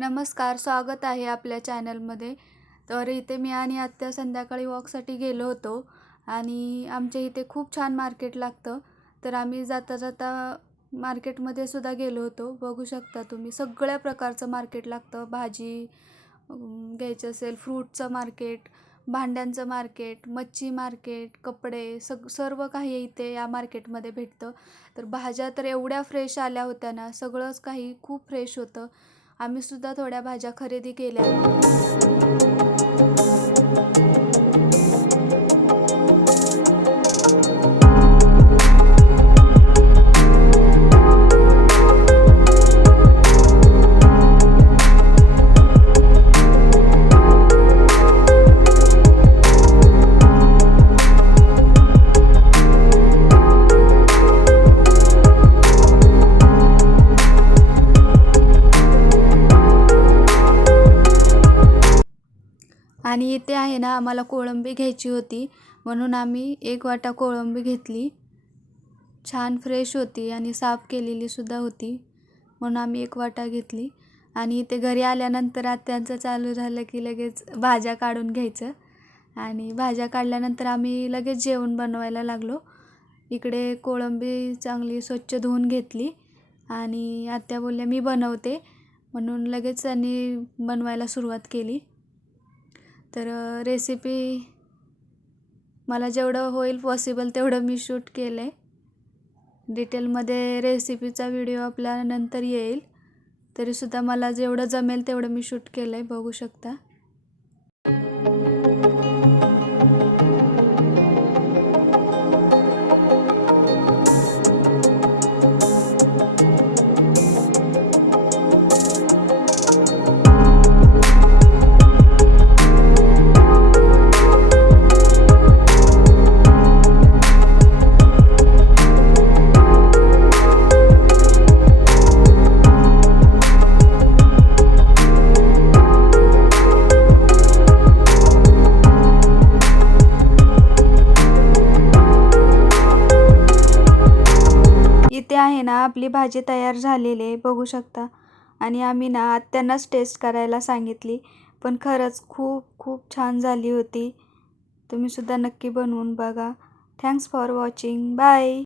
नमस्कार, स्वागत आहे आपल्या चॅनलमध्ये. तर इथे मी आणि आत्या संध्याकाळी वॉकसाठी गेलो होतो आणि आमच्या इथे खूप छान मार्केट लागतं. तर आम्ही जाता जाता मार्केटमध्ये सुद्धा गेलो होतो. बघू शकता तुम्ही सगळ्या प्रकारचं मार्केट लागतं. भाजी घ्यायचं असेल, फ्रूटचं मार्केट, भांड्यांचं मार्केट, मच्छी मार्केट, कपडे, सर्व काही इथे या मार्केटमध्ये भेटतं. तर भाज्या तर एवढ्या फ्रेश आल्या होत्या ना, सगळंच काही खूप फ्रेश होतं. आम्ही सुद्धा थोड्या भाज्या खरेदी केल्या. आणि इथे आहे ना, आम्हाला कोळंबी घ्यायची होती, म्हणून आम्ही एक वाटा कोळंबी घेतली. छान फ्रेश होती आणि साफ केलेली सुद्धा होती, म्हणून आम्ही एक वाटा घेतली. आणि इथे घरी आल्यानंतर आत्यांचं चालू झालं की लगेच भाज्या काढून घ्यायचं. आणि भाज्या काढल्यानंतर आम्ही लगेच जेवण बनवायला लागलो. इकडे कोळंबी चांगली स्वच्छ धुवून घेतली आणि आत्या बोलल्या मी बनवते, म्हणून लगेच त्यांनी बनवायला सुरुवात केली. तर रेसिपी मला जेवढं होईल पॉसिबल तेवढं मी शूट केलं आहे. डिटेलमध्ये रेसिपीचा व्हिडिओ आपल्या नंतर येईल, तरीसुद्धा मला जेवढं जमेल तेवढं मी शूट केलं आहे, बघू शकता. इथे आहे ना, आपली भाजी तयार झालेली आहे, बघू शकता. आणि आम्ही ना आत्यांनाच टेस्ट करायला सांगितली, पण खरंच खूप खूप छान झाली होती. तुम्ही सुद्धा नक्की बनवून बघा. Thanks for watching. बाय.